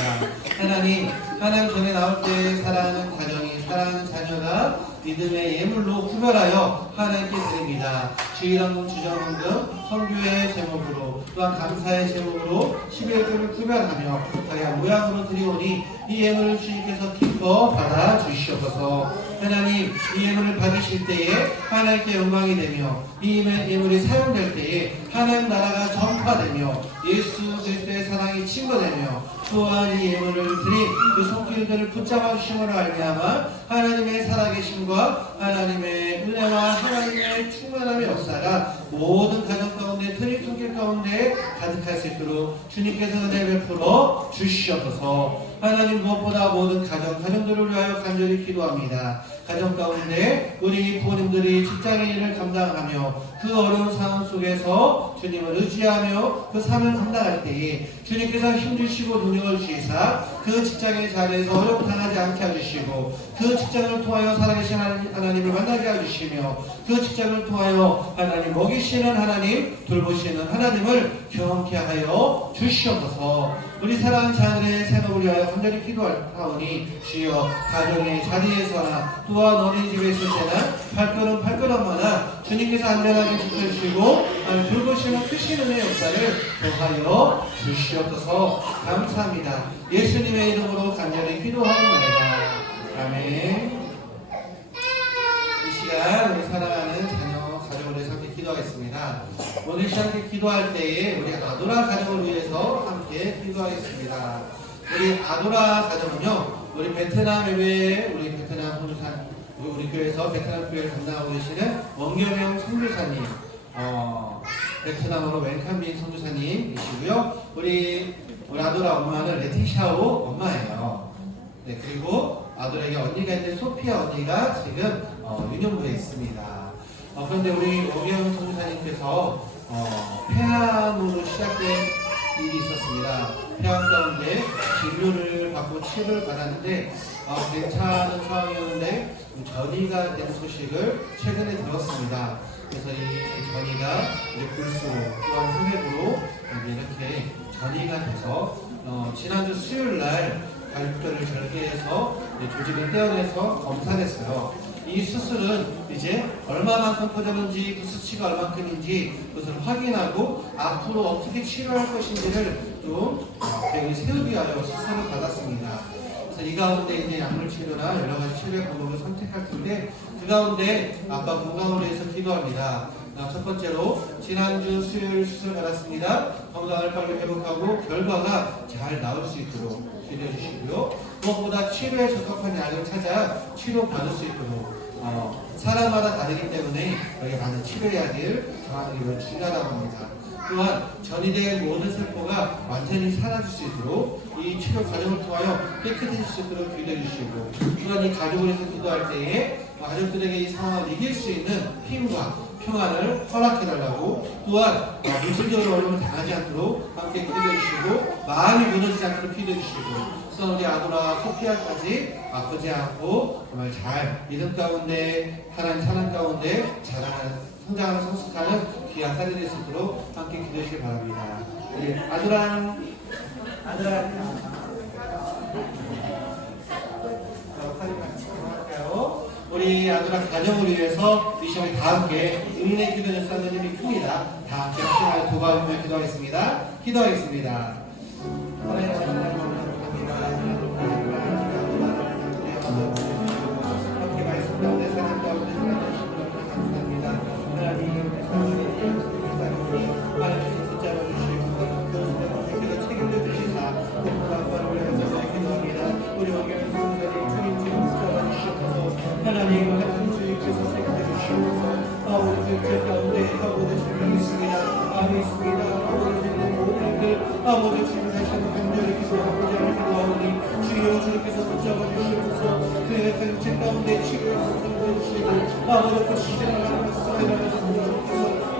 하나님 전에 나올 때 사랑하는 가정이 사랑하는 자녀가 믿음의 예물로 구별하여 하나님께 드립니다. 주일헌금 주정헌금 선교의 제목으로 또한 감사의 제목으로 11조를 구별하며 다양한 모양으로 드리오니 이 예물을 주님께서 기뻐 받아 주시옵소서. 하나님 이 예물을 받으실 때에 하나님께 영광이 되며 이 예물이 사용될 때에 하나님 나라가 전파되며 예수 그리스도의 사랑이 증거되며 또한 이 예물을 드린 그 손길들을 붙잡아 주심으로 알미암아 하나님의 살아계심과 하나님의 은혜와 하나님의 충만함의 역사가 모든 가정 가운데 트리 손길 가운데 가득할 수 있도록 주님께서 은혜 베풀어 주시옵소서. 하나님 무엇보다 모든 가정들을 위하여 간절히 기도합니다. 가정 가운데 우리 부모님들이 직장의 일을 감당하며 그 어려운 상황 속에서 주님을 의지하며 그 삶을 감당할 때에 주님께서 힘주시고 능력을 주시사 그 직장의 자리에서 어려움 당하지 않게 해주시고 그 직장을 통하여 살아계신 하나님을 만나게 해주시며 그 직장을 통하여 하나님 먹이시는 하나님 돌보시는 하나님을 경험케 하여 주시옵소서. 우리 사랑하는 자녀들의 생업을 위하여 간절히 기도하오니 주여 가정의 자리에서나 또한 어린이집에 있을 때나 발걸음마다 주님께서 안전하게 지켜주시고 돌보시는 크신 은혜의 역사를 더하여 주시옵소서. 감사합니다. 예수님의 이름으로 간절히 기도하옵나이다. 아멘. 이 시간 우리 사랑하는 자녀 가정을 위해서 함께 기도하겠습니다. 오늘 시간에 기도할 때에 우리 아도라 가정을 위해서 함께 기도하겠습니다. 우리 아도라 가정은요, 우리 베트남 예배, 우리 베트남 선교사, 우리 교회에서 베트남 교회를 담당하고 계시는 원경영 선교사님, 베트남어로 웰컴빈 선교사님이시고요. 우리 아도라 엄마는 레티샤오 엄마예요. 네, 그리고 아도라에게 언니가 있는데 소피아 언니가 지금 유년부에 있습니다. 그런데 우리 원경영 선교사님께서 폐암으로 시작된 일이 있었습니다. 폐암 가운데 진료를 받고 치료를 받았는데 괜찮은 상황이었는데 전이가 된 소식을 최근에 들었습니다. 그래서 이 전이가 이제 불수로 또한 혈액으로 이렇게 전이가 돼서 지난주 수요일날 발뼈를 절개해서 조직을 떼어내서 검사를 했어요. 이 수술은 이제 얼마만큼 퍼졌는지 그 수치가 얼마큼인지 그것을 확인하고 앞으로 어떻게 치료할 것인지를 좀 계획을 세우기 위하여 수술을 받았습니다. 그래서 이 가운데 이제 약물 치료나 여러 가지 치료의 방법을 선택할 텐데 그 가운데 아빠 건강을 위해서 기도합니다. 첫 번째로 지난주 수요일 수술 받았습니다. 건강을 빨리 회복하고 결과가 잘 나올 수 있도록 기도해 주시고요. 무엇보다 치료에 적합한 약을 찾아 치료 받을 수 있도록 사람마다 다르기 때문에 여기 많은 치료약을 정하는 게 중요하다고 합니다. 또한 전이된 모든 세포가 완전히 사라질 수 있도록 이 치료 과정을 통하여 깨끗해질 수 있도록 기도해 주시고 또한 이 가족을 위해서 기도할 때에 가족들에게 이 상황을 이길 수 있는 힘과 평안을 허락해달라고 또한 물질적으로 어려움을 당하지 않도록 함께 기도해 주시고 마음이 무너지지 않도록 기도해 주시고 또 우리 아도라 소피아까지 아프지 않고 정말 잘 믿음 가운데 하나님 사랑 가운데 자라는 성장하는 성숙하는 귀한 딸이 될 수 있도록 함께 기도해 주시기 바랍니다. 우리 아도라 사진 같이 할까요? 우리 아도라 가정을 위해서 이 시간에 다 함께 은혜 기도를 쌓는 힘이 큽니다. 다 함께 합심하여 도와주며 기도하겠습니다. 기도하겠습니다. 하나님 함께 말씀 가운데 사랑 가운데 감사합니다. 하나님 하나님께서 붙잡아 주시고 그것을 책임져 주시사 아빠를 위해서 기도합니다. 우리 원경의 성도들이 주님 붙잡아 주시옵소서. 하나님 주님께서 책임져 주시옵소서. 우리 주님 가운데 아버지 주님 있습니다. 아멘 있습니다. 아버지 주님 모든 일 아버지 주님 다시 한번 간절히 기도하오니 주여 주님께서 붙잡아 주시옵소서. 그의 책 가운데 치료의 감사를 주시고 아버지 그 시장을 주께서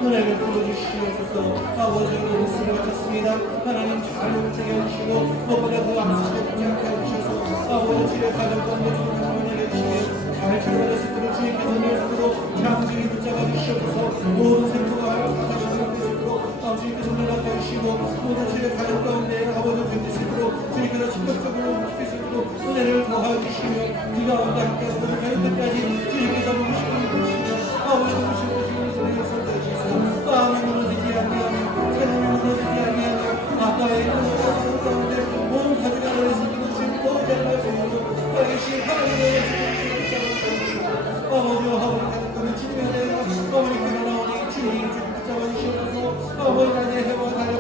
은혜를 부어주시옵소서. 아버지 우리 마쳤습니다. 하나님 잘 움직여 주시고 무엇보다 그 앞서지 않게 해주셔서 아버지 주의 가정 가운데 좋은 상황을 내주시며 잘 치료될 수 있도록 주님께서 늘 스스로 장중히 붙잡아 주시옵소서. 모든 생포가 가져갈 수 있도록 아버지 모든 주의 가정 가운데 아버지 주님 수 있도록 주님께서 직접적으로 지킬 수 있도록 은혜를 더하여 주시며 이 가운데 함께 하시는 가정 끝까지 주님께서 누구시고 누구시며 아버지 누구시고 주님께서 선택해 주시고 마음이 무너지지 아니하며 삶이 무너지지 아니하며 아빠의 가정 가운데 온 가족이 하나를 지키는 주님 더 잘할 수 있도록 살아계신 하나님의 아버지와 아버지 가족들은 주님의 은혜로 어머니께서 나오니 주님 붙잡아 주시옵소서 아버지 나의 해와 달을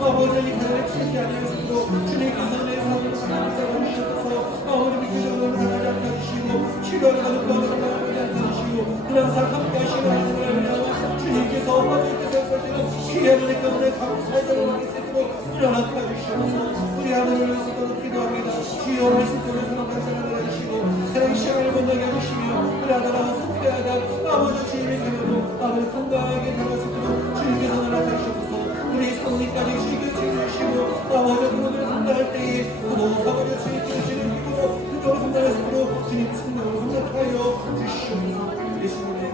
아버지 이 가정을 치지 않으시고 주님께서 내 삶을 붙잡아 주시옵소서 아버지 믿기적으로 나가지 않게 해주시고 치료하는 가족과 나가지 않게 해주시고 항상 함께 하시는 하나님을 위하여 주님께서 아버지께서 역사하시는 귀한 은혜 가운데 감사의 하게 세도록 일어나게 해주시옵소서 우리 하나님을 위해서 기도합니다 주여 말씀대로 사랑하는 사랑을 해주시고 사랑의 시간을 건너게 해주시며 우리 하나님을 속죄하다 아버지 주님의 자녀로 아버지 건강하게 되어서도록 주님께서 허락하시옵소서 우리 성리까지 지켜주시고 아버지 그분을 감당할 때에 그도 아버지 주님께서 주님 믿고 그도를 감당할 수 있도록 주님 성령으로 감당하여 주시옵소서 예수님의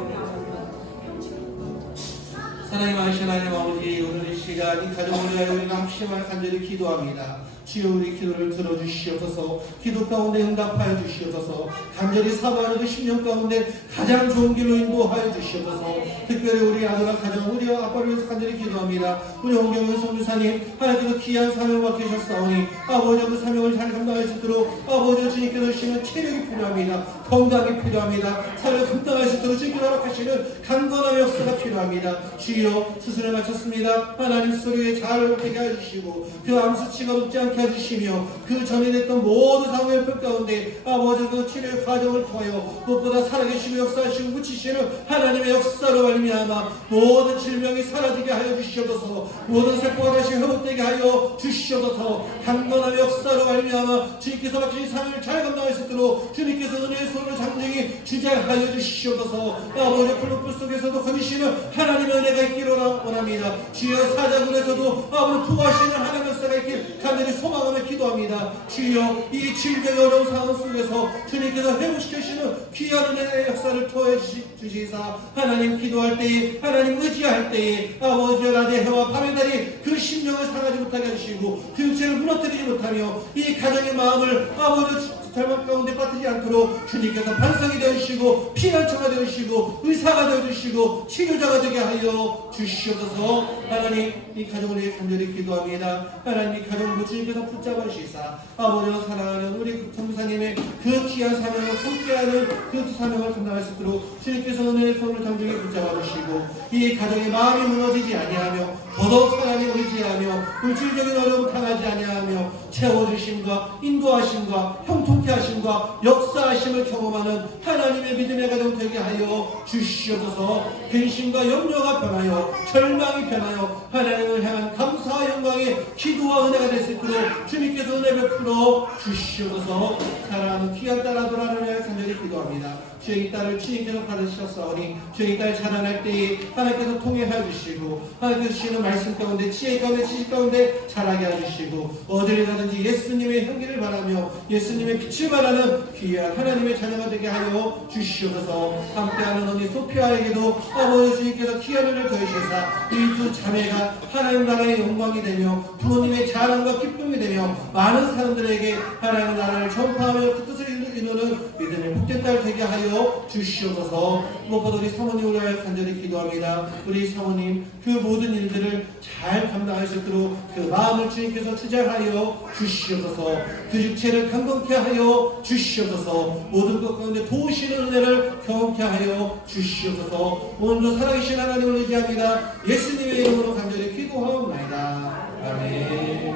하나님 아시는 하나님 아버지 오늘 이 시간 이 가정을 위하여 우리가 함심을 간절히 기도합니다. 주여 우리 기도를 들어주시옵소서 기도 가운데 응답하여 주시옵소서 간절히 사모하는 그 심령 가운데 가장 좋은 길로 인도하여 주시옵소서 특별히 우리 아들과 가정 우리 아빠를 위해서 간절히 기도합니다. 우리 홍경은 성주사님 하나님께서 귀한 사명을 맡기셨사오니 아버지 그 사명을 잘 감당할 수 있도록 아버지 주님께서 주시는 체력이 필요합니다. 건강이 필요합니다. 사명을 감당할 수 있도록 주님께서 허락하시는 강건한 역사가 필요합니다. 주여 수술을 마쳤습니다. 하나님 수술에 잘 되게 해주시고 그 암 수치가 높지 않게 해주시며 그 전에 됐던 모든 상황의 편 가운데 아버지 그 치료의 과정을 통하여 무엇보다 살아계시고 역사하시고 묻히시는 하나님의 역사로 말미암아 모든 질병이 사라지게 하여 주시옵소서 모든 세포가 다시 회복되게 하여 주시옵소서 강건한 역사로 말미암아 주님께서 맡기신 사명을 잘 감당할 수 있도록 주님께서 은혜의 손을 장중히 주장하여 주시옵소서 아버지 풀불 속에서도 거니시는 하나님의 은혜가 있기를 원합니다. 주여 사자굴에서도 아버지 부하시는 하나님의 역사가 있길 간절히 소망하며 기도합니다. 주여 이 질병의 어려운 상황 속에서 주님께서 회복시키시는 귀한 은혜의 역사를 토해 주시사 하나님 기도할 때에 하나님 의지할 때에 아버지 낮의 해와 밤의 달이 그 심령을 상하지 못하게 해주시고 그 육체를 무너뜨리지 못하며 이 가정의 마음을 아버지 절망 가운데 빠뜨리지 않도록 주님께서 반석이 되어주시고 피난처가 되어주시고 의사가 되어주시고 치료자가 되게 하여 주시옵소서 하나님 이 가정을 위해 간절히 기도합니다. 하나님 이 가정을 주님께서 붙잡아 주시사 아버지와 사랑하는 우리 성부사님의 그 귀한 사명을 함께하는 그 사명을 감당할 수 있도록 주님께서 은혜의 손을 장중히 붙잡아 주시고 이 가정의 마음이 무너지지 아니하며 더더욱 하나님 의지하며 물질적인 어려움 당하지 아니하며 채워주심과 인도하심과 형통케 하심과 역사하심을 경험하는 하나님의 믿음의 가정 되게 하여 주시옵소서 근심과 염려가 변하여 절망이 변하여 하나님을 향한 감사와 영광의 기도와 은혜가 될 수 있도록 주님께서 은혜 베풀어 주시옵소서 사랑하는 귀한 딸 아도라를 위하여 간절히 기도합니다. 주의 이 딸을 주님께서 받으셨사오니 주의 이 딸 자라날 때에 하나님께서 통해하여 주시고 하나님께서 주시는 말씀 가운데 지혜 가운데 지식 가운데 자라게 해주시고 어디를 가든지 예수님의 향기를 바라며 예수님의 빛을 바라는 귀한 하나님의 자녀가 되게 하여 주시옵소서 함께하는 언니 소피아에게도 아버지 주님께서 귀한 은혜를 더해주셔서 이 두 자매가 하나님 나라의 영광이 되며 부모님의 자랑과 기쁨이 되며 많은 사람들에게 하나님 나라를 전파하며 그 뜻을 이루는 믿음의 복된 딸 되게 하여 주시옵소서 무엇보다 우리 사모님을 위하여 간절히 기도합니다. 우리 사모님 그 모든 일들을 잘 감당할 수 있도록 그 마음을 주님께서 투자하여 주시옵소서 그 육체를 강건케 하여 주시옵소서 모든 것 가운데 도우시는 은혜를 경험케 하여 주시옵소서 오늘도 살아계신 하나님을 의지합니다. 예수님의 이름으로 간절히 기도하옵나이다. 아멘.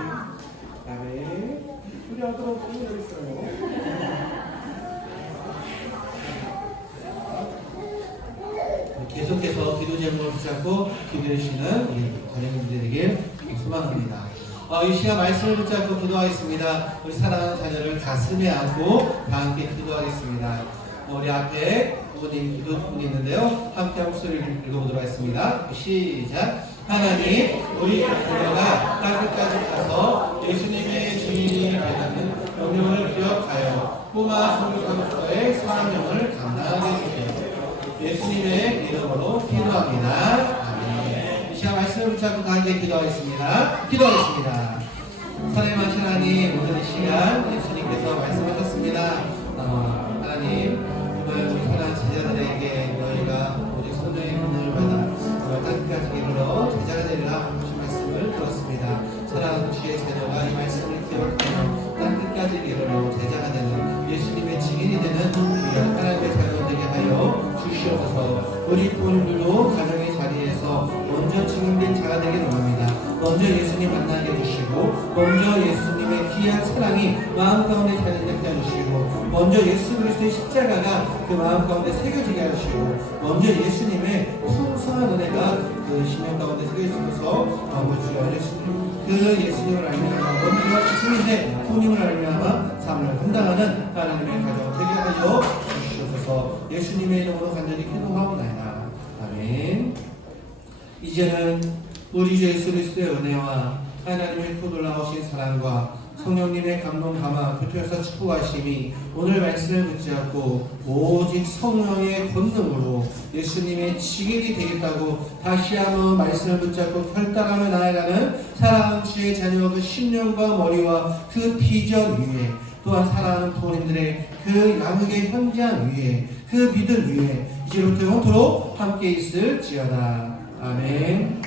아멘. 우리 아들하고 여기 있어요. 계속해서 기도 제목을 붙잡고 기도해 주시는 우리 권영님들에게 소망합니다. 이 시간 말씀을 붙잡고 기도하겠습니다. 우리 사랑하는 자녀를 가슴에 안고 다 함께 기도하겠습니다. 우리 앞에 부모님 기도문이 있는데요. 함께 한 목소리를 읽어보도록 하겠습니다. 시작. 하나님, 우리 자녀가 땅끝까지 가서 예수님의 주인이 되는 명령을 기억하여 꼬마 성교사로서의 사명을 감당하게 해주세요. 예수님의 이름으로 기도합니다. 아멘. 이 시간 말씀을 붙잡고 다 함께 기도하겠습니다. 기도하겠습니다. 사랑하신 하나님, 오늘 이 시간 예수님께서 말씀하셨습니다. 하나님, 정말 우리 사랑하는 제자들에게 너희가 오직 성령의 문을 받아 땅끝까지 이르러 제자가 되리라 하신 말씀을 들었습니다. 사랑하는 주의 자녀가 이 말씀을 기억하며 땅끝까지 이르러 제자가 되는 예수님의 증인이 되는 귀한 하나님의 자녀 되게 하여 주시옵소서. 우리 부모님들도 가정의 자리에서 먼저 증인된 자가 되길 원합니다. 먼저 예수님 만나게 해주시고, 먼저 예수님의 귀한 사랑이 마음 가운데 자리잡게 해주시고, 먼저 예수 그리스도의 십자가가 그 마음 가운데 새겨지게 하시고, 먼저 예수님의 풍성한 은혜가 그 심령 가운데 새겨지면서 그 예수님을 알미하마 먼저 주님인데 부모님을 알미하마 삶을 감당하는 하나님의 가정 되게 하여 주시옵소서. 예수님의 이름으로 간절히 기도하옵나이다. 아멘. 이제는 우리 주 예수 그리스도의 은혜와 하나님의 크고 놀라우신 사랑과 성령님의 감동 감화 교통에서 축복하심이 오늘 말씀을 붙잡고 오직 성령의 권능으로 예수님의 증인이 되겠다고 다시 한번 말씀을 붙잡고 결단하며 나아가는 사랑하는 주의 자녀 그 심령과 머리와 그 비전 위에, 또한 사랑하는 부모님들의 그 양육의 현장 위에, 그 믿음 위에 이제부터 영원토록 함께 있을지어다. 아멘.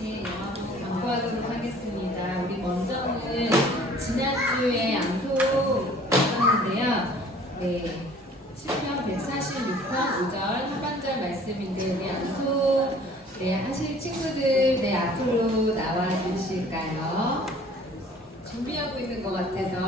네, 영화부 광고하도록 하겠습니다. 우리 먼저는 지난주에 암송했는데요. 네, 7편 146편 5절 하반절 말씀인데 우리 암송 하실 친구들 앞으로 나와 주실까요? 준비하고 있는 것 같아서.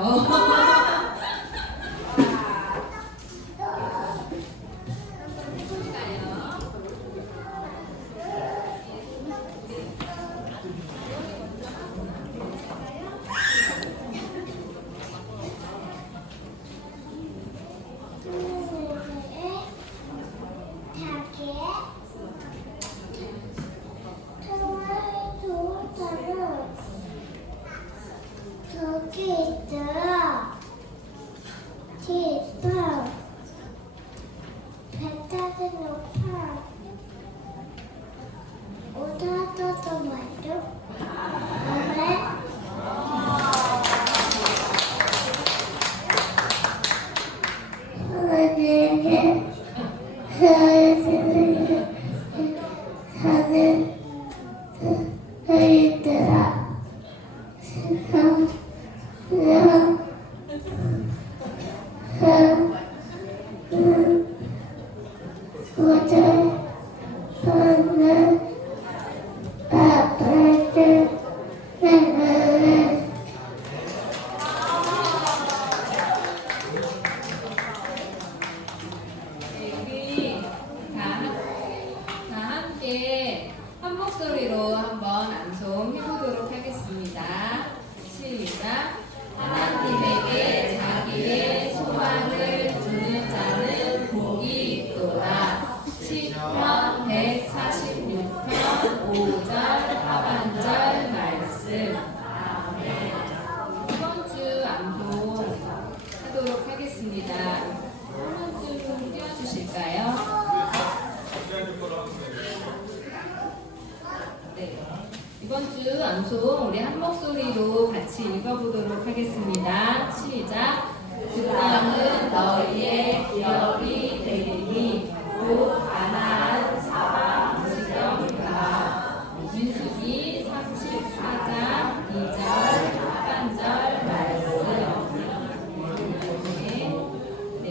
저기 있더라. 있어. 배 타는 오빠. 오다도도 말도. 왜? 사는 너희들아. 우리 다 함께 한 목소리로 한번 암송해보도록 하겠습니다. 시작. 하나님에게 자기의 소망을 두는 자는 복이 있도다. 시편 146편 5절 하반절 말씀. 아멘. 이번 주 암송 하도록 하겠습니다. 한 번쯤 띄워주실까요? 네. 이번 주 암송 우리 한 목소리로 같이 읽어보도록 하겠습니다. 시작. 그 땅은 너희의 기업이 되리니 곧 가나안 사방 지경이다. 민수기 34장 2절 하반절 말씀. 네,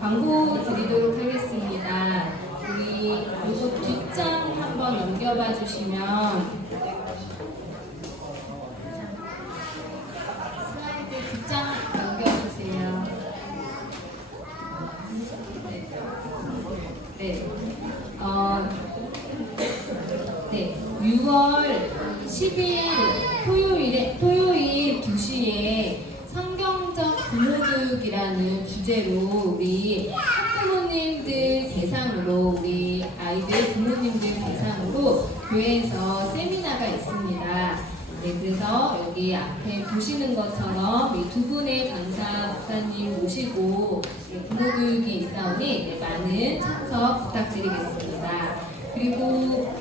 광고 드리도록 하겠습니다. 우리 요거 뒷장 한번 넘겨봐 주시면 슬라이드 뒷장 넘겨주세요. 네. 네. 6월 10일 토요일 2시에 성경적 부모교육이라는 주제로 우리 학부모님들 대상으로 우리 아이들 부모님들 대상으로 교회에서 세미나가 있습니다. 네, 그래서 여기 앞에 보시는 것처럼 이 두 분의 강사 목사님 모시고 부모교육이 있사오니 많은 참석 부탁드리겠습니다. 그리고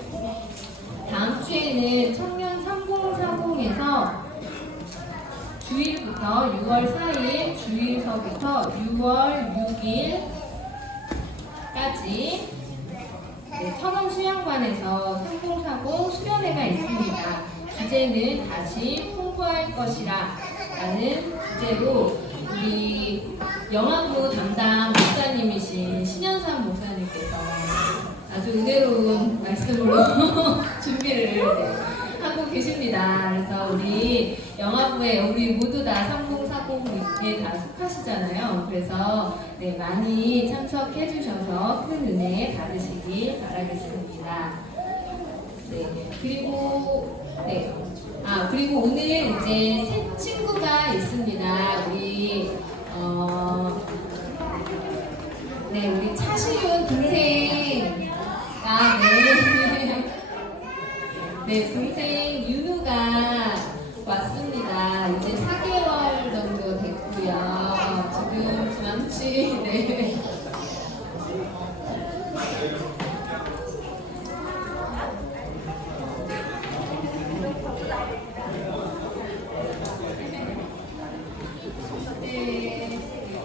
다음 주에는 청년 3040에서 주일부터 6월 4일, 주일서부터 6월 6일까지 천원 수양관에서 3040 수련회가 있습니다. 주제는 다시 홍보할 것이라 라는 주제로 우리 영화부 담당 목사님이신 신현삼 목사님께서 아주 은혜로운 말씀으로 준비를 하고 계십니다. 그래서 우리 영화부에 우리 모두 다 3040에 다 속하시잖아요. 그래서 많이 참석해 주셔서 큰 은혜 받으시길 바라겠습니다. 그리고 오늘 이제 새 친구가 있습니다. 우리 차시윤 동생가 동생 윤우가 왔습니다. 이제 4개월 정도 됐고요. 지금 잠시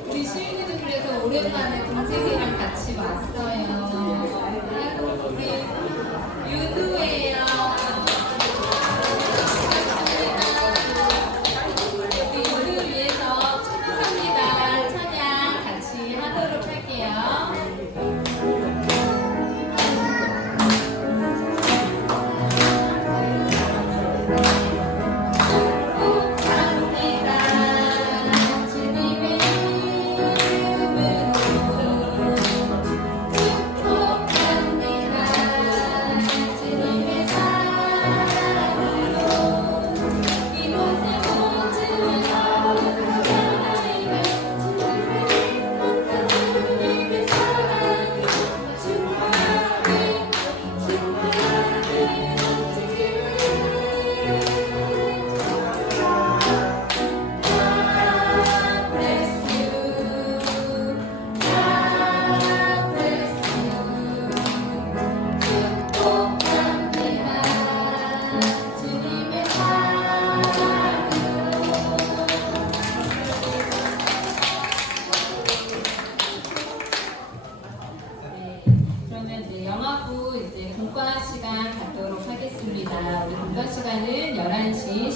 우리 시윤이도 그래서 오랜만에 동생이랑 같이 왔어요. 우리 윤우예요. 우리 윤우를 위해서 찬양합니다. 찬양 같이 하도록 할게요. 그러면 이제 영화부 이제 공과 시간 갖도록 하겠습니다. 우리 공과 시간은 11시